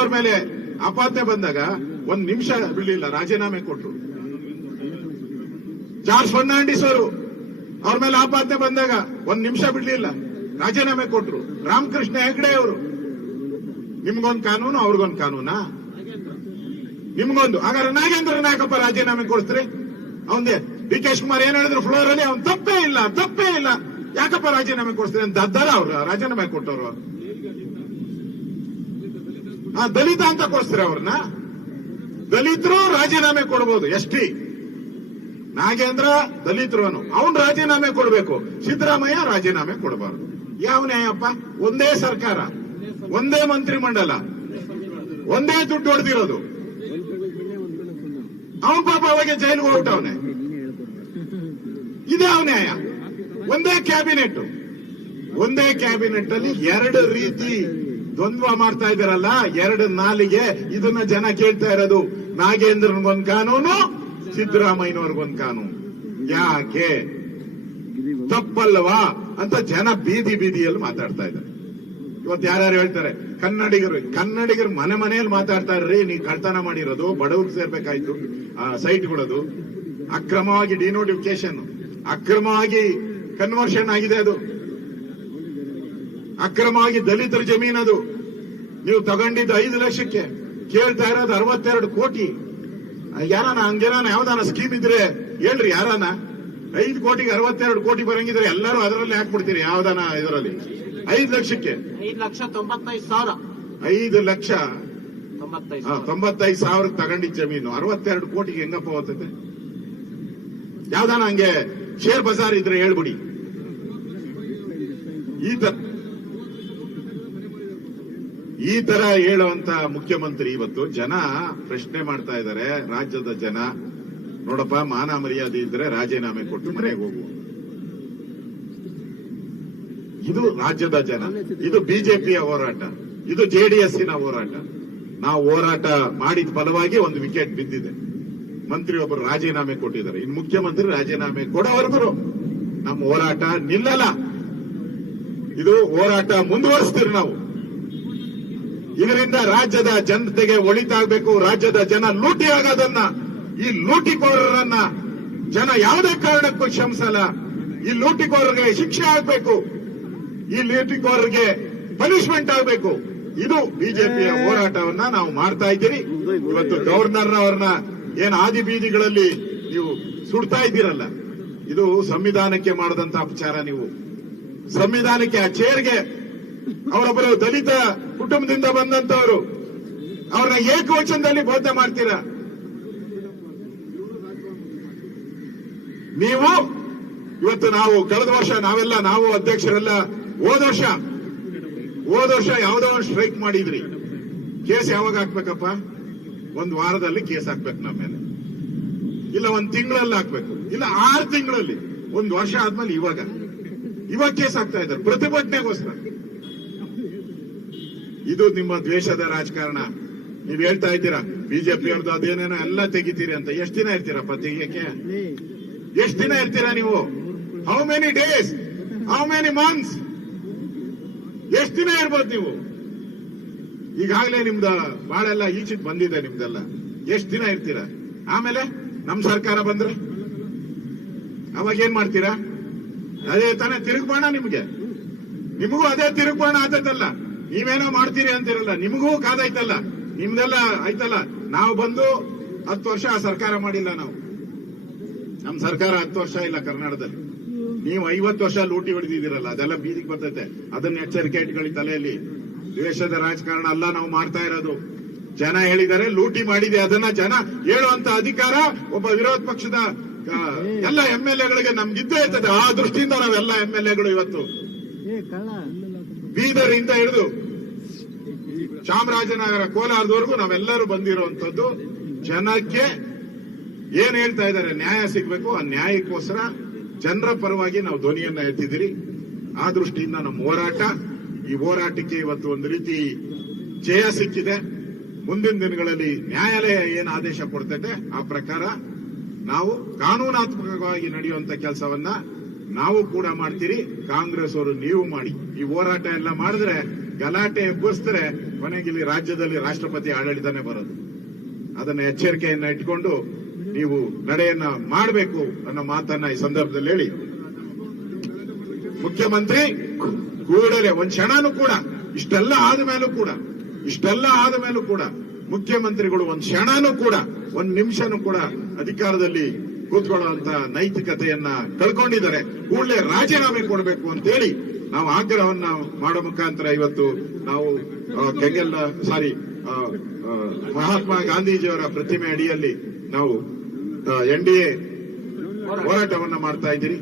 ಅವ್ರ ಮೇಲೆ ಆಪಾದನೆ ಬಂದಾಗ ಒಂದ್ ನಿಮಿಷ ಬಿಡ್ಲಿಲ್ಲ, ರಾಜೀನಾಮೆ ಕೊಟ್ರು. ಜಾರ್ಜ್ ಫರ್ನಾಂಡಿಸ್ ಅವರು ಅವ್ರ ಮೇಲೆ ಆಪಾದನೆ ಬಂದಾಗ ಒಂದ್ ನಿಮಿಷ ಬಿಡ್ಲಿಲ್ಲ, ರಾಜೀನಾಮೆ ಕೊಟ್ರು. ರಾಮಕೃಷ್ಣ ಹೆಗಡೆ ಅವರು, ನಿಮ್ಗೊಂದು ಕಾನೂನು ಅವ್ರಿಗೊಂದು ಕಾನೂನಾ? ನಿಮ್ಗೊಂದು. ಹಾಗಾದ್ರೆ ನಾಗೇಂದ್ರನ ಯಾಕಪ್ಪ ರಾಜೀನಾಮೆ ಕೊಡ್ತೀರಿ? ಅವನ್ದೇ ಡಿ ಕೆ ಶಿವಕುಮಾರ್ ಏನ್ ಹೇಳಿದ್ರು ಫ್ಲೋರ್ ಅಲ್ಲಿ, ಅವ್ನು ತಪ್ಪೇ ಇಲ್ಲ, ಯಾಕಪ್ಪ ರಾಜೀನಾಮೆ ಕೊಡ್ತೀರಿ ಅಂತ ಅದ್ದಾರ ಅವ್ರು ರಾಜೀನಾಮೆ ಕೊಟ್ಟವ್ರು. ದಲಿತ ಅಂತ ಕೊಡ್ತೀರ ಅವ್ರನ್ನ? ದಲಿತರು ರಾಜೀನಾಮೆ ಕೊಡಬಹುದು. ಎಷ್ಟಿ ನಾಗೇಂದ್ರ ದಲಿತರು ಅವನ್ ರಾಜೀನಾಮೆ ಕೊಡಬೇಕು, ಸಿದ್ದರಾಮಯ್ಯ ರಾಜೀನಾಮೆ ಕೊಡಬಾರ್ದು. ಯಾವ ನ್ಯಾಯಪ್ಪ? ಒಂದೇ ಸರ್ಕಾರ, ಒಂದೇ ಮಂತ್ರಿಮಂಡಲ, ಒಂದೇ ದುಡ್ಡು ಹೊಡೆದಿರೋದು. ಅವನ್ ಪಾಪ ಅವಾಗ ಜೈಲಿಗೆ ಹೋಗ್ಬಿಟ್ಟವನೆ. ಇದೇ ಅವ ನ್ಯಾಯ? ಒಂದೇ ಕ್ಯಾಬಿನೆಟ್ ಅಲ್ಲಿ ಎರಡು ರೀತಿ ದ್ವಂದ್ವ ಮಾಡ್ತಾ ಇದ್ದಾರಲ್ಲ, ಎರಡು ನಾಲಿಗೆ. ಇದನ್ನ ಜನ ಕೇಳ್ತಾ ಇರೋದು. ನಾಗೇಂದ್ರನ್ಗೊಂದು ಕಾನೂನು, ಸಿದ್ದರಾಮಯ್ಯನವ್ರಿಗೊಂದು ಕಾನೂನು. ಯಾಕೆ? ತಪ್ಪಲ್ವಾ ಅಂತ ಜನ ಬೀದಿಯಲ್ಲಿ ಮಾತಾಡ್ತಾ ಇದ್ದಾರೆ. ಇವತ್ತು ಯಾರ್ಯಾರು ಹೇಳ್ತಾರೆ, ಕನ್ನಡಿಗರು ಮನೆಯಲ್ಲಿ ಮಾತಾಡ್ತಾ ಇರ್ರಿ, ನೀವು ಕಳ್ತನ ಮಾಡಿರೋದು, ಬಡವ್ರಿಗೆ ಸೇರ್ಬೇಕಾಯ್ತು ಸೈಟ್ಗಳದು, ಅಕ್ರಮವಾಗಿ ಡಿನೋಟಿಫಿಕೇಶನ್, ಅಕ್ರಮವಾಗಿ ಕನ್ವರ್ಷನ್ ಆಗಿದೆ, ಅದು ಅಕ್ರಮವಾಗಿ ದಲಿತರ ಜಮೀನದು. ನೀವು ತಗೊಂಡಿದ್ದು 5 ಲಕ್ಷಕ್ಕೆ, ಕೇಳ್ತಾ ಇರೋದು 62 ಕೋಟಿ. ಯಾರಾನ ಹಂಗೇನಾನ ಯಾವ್ದಾನ ಸ್ಕೀಮ್ ಇದ್ರೆ ಹೇಳ್ರಿ, ಯಾರಾನ 5 ಕೋಟಿಗೆ 62 ಕೋಟಿ ಬರಂಗಿದ್ರೆ ಎಲ್ಲರೂ ಅದರಲ್ಲಿ ಹಾಕ್ಬಿಡ್ತೀರಿ. ಯಾವ್ದಾನ ಇದರಲ್ಲಿ 5 ಲಕ್ಷಕ್ಕೆ 5,95,000 5 ಲಕ್ಷ 95,000 ತಗೊಂಡಿದ್ದ ಜಮೀನು 62 ಕೋಟಿಗೆ ಹೆಂಗಪ್ಪ ಹೋಗ್ತದೆ? ಯಾವ್ದಾನ ಹಂಗೆ ಶೇರ್ ಬಜಾರ್ ಇದ್ರೆ ಹೇಳ್ಬಿಡಿ. ಈ ತರ ಹೇಳುವಂತ ಮುಖ್ಯಮಂತ್ರಿ ಇವತ್ತು ಜನ ಪ್ರಶ್ನೆ ಮಾಡ್ತಾ ಇದ್ದಾರೆ. ರಾಜ್ಯದ ಜನ, ನೋಡಪ್ಪ, ಮಾನ ಮರ್ಯಾದೆ ಇದ್ರೆ ರಾಜೀನಾಮೆ ಕೊಟ್ಟು ಮನೆಗೆ ಹೋಗುವ. ಇದು ರಾಜ್ಯದ ಜನ, ಇದು ಬಿಜೆಪಿಯ ಹೋರಾಟ, ಇದು ಜೆಡಿಎಸ್ಸಿನ ಹೋರಾಟ. ನಾವು ಹೋರಾಟ ಮಾಡಿದ ಫಲವಾಗಿ ಒಂದು ವಿಕೆಟ್ ಬಿದ್ದಿದೆ. ಮಂತ್ರಿ ಒಬ್ಬರು ರಾಜೀನಾಮೆ ಕೊಟ್ಟಿದ್ದಾರೆ. ಇನ್ನು ಮುಖ್ಯಮಂತ್ರಿ ರಾಜೀನಾಮೆ ಕೊಡೋವರೆಗೂ ನಮ್ಮ ಹೋರಾಟ ನಿಲ್ಲಲ್ಲ. ಇದು ಹೋರಾಟ ಮುಂದುವರಿಸ್ತೀವಿ ನಾವು. ಇದರಿಂದ ರಾಜ್ಯದ ಜನತೆಗೆ ಒಳಿತಾಗಬೇಕು. ರಾಜ್ಯದ ಜನ ಲೂಟಿ ಆಗೋದನ್ನ, ಈ ಲೂಟಿಕೋರರನ್ನ ಜನ ಯಾವುದೇ ಕಾರಣಕ್ಕೂ ಕ್ಷಮಿಸಲ್ಲ. ಈ ಲೂಟಿಕೋರರಿಗೆ ಶಿಕ್ಷೆ ಆಗಬೇಕು, ಈ ಲೂಟಿಕೋರರಿಗೆ ಪನಿಷ್ಮೆಂಟ್ ಆಗಬೇಕು. ಇದು ಬಿಜೆಪಿಯ ಹೋರಾಟವನ್ನ ನಾವು ಮಾಡ್ತಾ ಇದ್ದೀರಿ. ಇವತ್ತು ಗವರ್ನರ್ ಅವರನ್ನ ಏನ್ ಆದಿ ಬೀದಿಗಳಲ್ಲಿ ನೀವು ಸುಡ್ತಾ ಇದ್ದೀರಲ್ಲ, ಇದು ಸಂವಿಧಾನಕ್ಕೆ ಮಾಡದಂತ ಅಪಚಾರ. ನೀವು ಸಂವಿಧಾನಕ್ಕೆ, ಆ ಚೇರ್ಗೆ, ಅವರೊಬ್ಬರು ದಲಿತ ಕುಟುಂಬದಿಂದ ಬಂದಂತವರು, ಅವ್ರನ್ನ ಏಕವಚನದಲ್ಲಿ ಬೋಧನೆ ಮಾಡ್ತೀರಾ ನೀವು. ಇವತ್ತು ನಾವು ಕಳೆದ ವರ್ಷ ನಾವು ಅಧ್ಯಕ್ಷರೆಲ್ಲ ಹೋದ ವರ್ಷ ಯಾವುದೋ ಒಂದು ಸ್ಟ್ರೈಕ್ ಮಾಡಿದ್ರಿ. ಕೇಸ್ ಯಾವಾಗ ಹಾಕ್ಬೇಕಪ್ಪ? 1 ವಾರದಲ್ಲಿ ಕೇಸ್ ಹಾಕ್ಬೇಕು ನಮ್ಮ ಮೇಲೆ, ಇಲ್ಲ 1 ತಿಂಗಳಲ್ಲಿ ಹಾಕ್ಬೇಕು, ಇಲ್ಲ 6 ತಿಂಗಳಲ್ಲಿ, 1 ವರ್ಷ ಆದ್ಮೇಲೆ ಇವಾಗ ಕೇಸ್ ಹಾಕ್ತಾ ಇದ್ದಾರೆ ಪ್ರತಿಭಟನೆಗೋಸ್ಕರ. ಇದು ನಿಮ್ಮ ದ್ವೇಷದ ರಾಜಕಾರಣ. ನೀವ್ ಹೇಳ್ತಾ ಇದ್ದೀರಾ ಬಿಜೆಪಿ ಅವ್ರದ್ದು ಅದೇನೇನೋ ಎಲ್ಲ ತೆಗಿತೀರಿ ಅಂತ. ಎಷ್ಟು ದಿನ ಇರ್ತೀರಪ್ಪ ತೆಗಿಯಕ್ಕೆ? ಎಷ್ಟು ದಿನ ಇರ್ತೀರಾ ನೀವು? How many days, how many months, ಎಷ್ಟು ದಿನ ಇರ್ಬೋದು ನೀವು? ಈಗಾಗಲೇ ನಿಮ್ದ ಬಾಳೆಲ್ಲ ಈಚೆಗೆ ಬಂದಿದೆ ನಿಮ್ದೆಲ್ಲ. ಎಷ್ಟು ದಿನ ಇರ್ತೀರಾ? ಆಮೇಲೆ ನಮ್ ಸರ್ಕಾರ ಬಂದ್ರೆ ಅವಾಗ ಏನ್ ಮಾಡ್ತೀರಾ? ಅದೇ ತಾನೇ ತಿರುಗ್ಬಾಣ ನಿಮ್ಗೆ. ನಿಮಗೂ ಅದೇ ತಿರುಗ್ಬಾಣ ಆತೈತಲ್ಲ. ನೀವೇನೋ ಮಾಡ್ತೀರಿ ಅಂತಿರಲ್ಲ, ನಿಮಗೂ ಕಾದಾಯ್ತಲ್ಲ, ನಿಮ್ದೆಲ್ಲ ಆಯ್ತಲ್ಲ. ನಾವು ಬಂದು 10 ವರ್ಷ ಸರ್ಕಾರ ಮಾಡಿಲ್ಲ. ನಮ್ ಸರ್ಕಾರ 10 ವರ್ಷ ಇಲ್ಲ ಕರ್ನಾಟಕದಲ್ಲಿ. ನೀವು 50 ವರ್ಷ ಲೂಟಿ ಹೊಡೆದಿದ್ದೀರಲ್ಲ, ಅದೆಲ್ಲ ಬೀದಿಗೆ ಬರ್ತೈತೆ. ಅದನ್ನ ಎಚ್ಚರಿಕೆ ಇಟ್ಕೊಳ್ಳಿ ತಲೆಯಲ್ಲಿ. ದ್ವೇಷದ ರಾಜಕಾರಣ ಅಲ್ಲ ನಾವು ಮಾಡ್ತಾ ಇರೋದು. ಜನ ಹೇಳಿದ್ದಾರೆ ಲೂಟಿ ಮಾಡಿದೆ, ಅದನ್ನ ಜನ ಹೇಳುವಂತ ಅಧಿಕಾರ ಒಬ್ಬ ವಿರೋಧ ಪಕ್ಷದ ಎಲ್ಲ MLAಗಳಿಗೆ ನಮ್ಗಿದ್ದೇ ಇರ್ತದೆ. ಆ ದೃಷ್ಟಿಯಿಂದ ನಾವೆಲ್ಲ MLAಗಳು ಇವತ್ತು ಬೀದರ್ ಇಂದ ಹಿಡಿದು ಚಾಮರಾಜನಗರ, ಕೋಲಾರದವರೆಗೂ ನಾವೆಲ್ಲರೂ ಬಂದಿರುವಂತದ್ದು. ಜನಕ್ಕೆ ಏನ್ ಹೇಳ್ತಾ ಇದ್ದಾರೆ, ನ್ಯಾಯ ಸಿಗ್ಬೇಕು. ಆ ನ್ಯಾಯಕ್ಕೋಸ್ಕರ ಜನರ ಪರವಾಗಿ ನಾವು ಧ್ವನಿಯನ್ನ ಎತ್ತಿದಿರಿ. ಆ ದೃಷ್ಟಿಯಿಂದ ನಮ್ಮ ಹೋರಾಟ, ಈ ಹೋರಾಟಕ್ಕೆ ಇವತ್ತು ಒಂದು ರೀತಿ ಜಯ ಸಿಕ್ಕಿದೆ. ಮುಂದಿನ ದಿನಗಳಲ್ಲಿ ನ್ಯಾಯಾಲಯ ಏನು ಆದೇಶ ಕೊಡ್ತೈತೆ ಆ ಪ್ರಕಾರ ನಾವು ಕಾನೂನಾತ್ಮಕವಾಗಿ ನಡೆಯುವಂತ ಕೆಲಸವನ್ನ ನಾವು ಕೂಡ ಮಾಡ್ತೀರಿ. ಕಾಂಗ್ರೆಸ್ ಅವರು ನೀವು ಮಾಡಿ. ಈ ಹೋರಾಟ ಎಲ್ಲ ಮಾಡಿದ್ರೆ ಗಲಾಟೆ ಎಬ್ಬಿಸಿದ್ರೆ ಕೊನೆಗೆ ಇಲ್ಲಿ ರಾಜ್ಯದಲ್ಲಿ ರಾಷ್ಟ್ರಪತಿ ಆಡಳಿತನೇ ಬರೋದು. ಅದನ್ನ ಎಚ್ಚರಿಕೆಯನ್ನ ಇಟ್ಕೊಂಡು ನೀವು ನಡೆಯನ್ನ ಮಾಡಬೇಕು ಅನ್ನೋ ಮಾತನ್ನ ಈ ಸಂದರ್ಭದಲ್ಲಿ ಹೇಳಿ, ಮುಖ್ಯಮಂತ್ರಿ ಕೂಡಲೇ ಒಂದ್ ಕ್ಷಣನೂ ಕೂಡ ಇಷ್ಟೆಲ್ಲ ಆದ ಮೇಲೂ ಕೂಡ ಮುಖ್ಯಮಂತ್ರಿಗಳು ಒಂದ್ ಕ್ಷಣನೂ ಕೂಡ ಒಂದ್ ನಿಮಿಷನೂ ಕೂಡ ಅಧಿಕಾರದಲ್ಲಿ ಕೂತ್ಕೊಳ್ಳುವಂತ ನೈತಿಕತೆಯನ್ನ ಕಳ್ಕೊಂಡಿದ್ದಾರೆ. ಕೂಡಲೇ ರಾಜೀನಾಮೆ ಕೊಡಬೇಕು ಅಂತೇಳಿ ನಾವು ಆಗ್ರಹವನ್ನ ಮಾಡೋ ಮುಖಾಂತರ ಇವತ್ತು ನಾವು ಮಹಾತ್ಮ ಗಾಂಧೀಜಿಯವರ ಪ್ರತಿಮೆ ಅಡಿಯಲ್ಲಿ ನಾವು NDA ಹೋರಾಟವನ್ನ ಮಾಡ್ತಾ ಇದ್ದೀರಿ.